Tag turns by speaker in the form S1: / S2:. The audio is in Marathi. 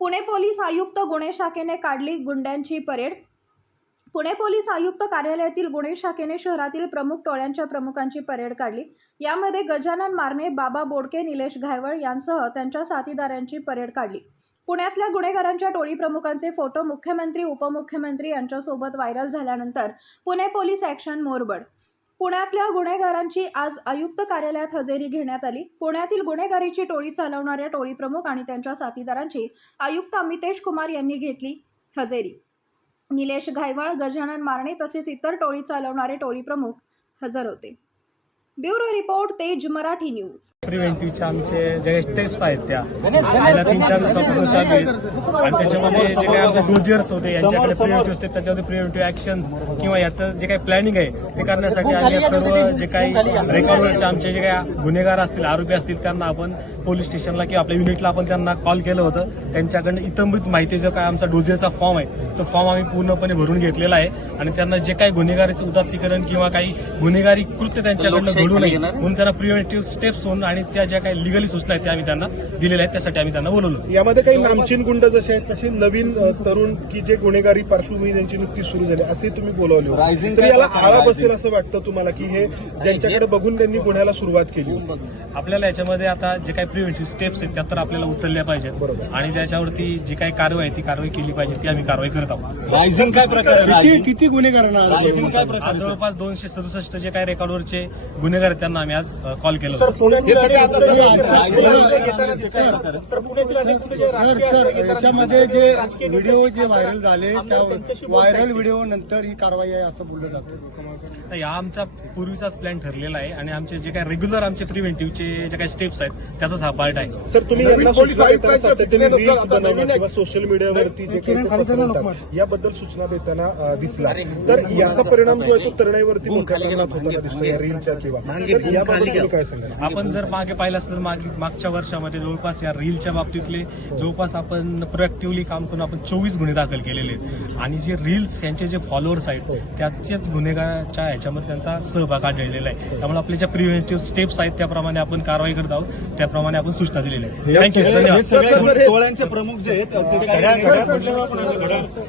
S1: पुणे पोलीस आयुक्त गुन्हे शाखेने काढली गुंड्यांची परेड. पुणे पोलीस आयुक्त कार्यालयातील गुन्हे शाखेने शहरातील प्रमुख टोळ्यांच्या प्रमुखांची परेड काढली. यामध्ये गजानन मारणे बाबा बोडके निलेश घायवळ यांसह त्यांच्या साथीदारांची परेड काढली. पुण्यातल्या गुन्हेगारांच्या टोळी प्रमुखांचे फोटो मुख्यमंत्री उपमुख्यमंत्री यांच्यासोबत व्हायरल झाल्यानंतर पुणे पोलीस ॲक्शन मोरबड पुण्यातल्या गुन्हेगारांची आज आयुक्त कार्यालयात हजेरी घेण्यात आली. पुण्यातील गुन्हेगारीची टोळी चालवणाऱ्या टोळी प्रमुख आणि त्यांच्या साथीदारांची आयुक्त अमितेश कुमार यांनी घेतली हजेरी. निलेश घायवळ गजानन मारणे तसेच इतर टोळी चालवणारे टोळी प्रमुख हजर होते. ब्युरो रिपोर्ट तेज मराठी न्यूज.
S2: प्रिव्हेंटिव्हच्या आमचे जे काही स्टेप्स आहेत त्या. गेल्या तीन चार दिवसापासून चालू आहेत. आणि त्याच्यामध्ये जे काही आमचे डोजियर्स होते यांच्याकडे प्रिव्हेंटिव्ह स्टेप त्याच्यामध्ये प्रिव्हेंटिव्ह ऍक्शन्स किंवा याचं जे काही प्लॅनिंग आहे ते करण्यासाठी आम्ही या सर्व जे काही रेकॉर्डवरचे आमचे जे काही गुन्हेगार असतील आरोपी असतील त्यांना आपण पोलीस स्टेशनला किंवा आपल्या युनिटला आपण त्यांना कॉल केलं होतं. त्यांच्याकडनं इतंबित माहिती जो काय आमचा डोजियरचा फॉर्म आहे तो फॉर्म आम्ही पूर्णपणे भरून घेतलेला आहे. आणि त्यांना जे काही गुन्हेगारीचं उदात्तीकरण किंवा काही गुन्हेगारी कृत्य त्यांच्याकडनं घडू नये. म्हणून त्यांना प्रिव्हेंटिव्ह स्टेप्स होऊन आणि त्या ज्या काही लिगली सूचना आहेत त्या आम्ही त्यांना दिलेल्या आहेत त्यासाठी आम्ही त्यांना बोलवलं.
S3: यामध्ये काही नामचीन गुंड जसे आहेत तसे नवीन तरुण की जे गुन्हेगारी पार्श्वभूमी त्यांची नुकतीच सुरू झाली असे तुम्ही बोलावले
S4: काय
S3: याला आळा? बसेल असं वाटतं तुम्हाला की हे ज्यांच्याकडे बघून त्यांनी गुन्ह्याला सुरुवात केली
S2: आपल्याला याच्यामध्ये आता जे काही प्रिव्हेंटिव्ह स्टेप्स आहेत त्या तर आपल्याला उचलल्या पाहिजेत.
S3: बरोबर.
S2: आणि त्याच्यावरती जी काही कारवाई आहे ती कारवाई केली पाहिजे ती आम्ही कारवाई करत आहोत.
S4: रायझिंग काय प्रकार
S3: किती
S4: रायझिंग?
S3: गुन्हेगारांना
S4: रायझिंग सर?
S2: जवळपास दोनशे सदुसष्ट जे काही रेकॉर्डवरचे गुन्हेगार आहेत त्यांना आम्ही आज कॉल केलं
S3: सर
S5: याच्यामध्ये जे व्हिडिओ जे व्हायरल झाले त्या व्हायरल व्हिडिओ नंतर ही कारवाई आहे असं बोललं जातं.
S2: या आमचा पूर्वीचाच प्लॅन ठरलेला आहे आणि आमचे जे काही रेग्युलर आमचे प्रिव्हेंटिव्हचे जे काही स्टेप्स आहेत त्याचाच हा पार्ट आहे.
S3: सर तुम्ही सोशल मीडियावरती जे काही याबद्दल सूचना देताना दिसला. तर याचा परिणाम जो आहे तो तरुणाईवरती मोठ्या प्रमाणात होताना दिसतो या रीलच्या किंवा
S2: आपण जर मागे पाहिलं मागे मागच्या वर्षामध्ये जवळपास या रीलच्या बाबतीतले जवळपास आपण प्रोएक्टिव्हली काम करून आपण चोवीस गुन्हे दाखल केलेले आहेत. आणि जे रील्स यांचे जे फॉलोअर्स आहेत त्याच्याच गुन्हेगाराच्या ह्याच्यामध्ये त्यांचा सहभाग आढळलेला आहे. त्यामुळे आपल्या ज्या प्रिव्हेंटिव्ह स्टेप्स आहेत त्याप्रमाणे आपण कारवाई करत आहोत. त्याप्रमाणे आपण सूचना दिलेल्या आहेत थँक्यू
S4: हे
S2: धन्यवाद
S4: प्रमुख जे आहेत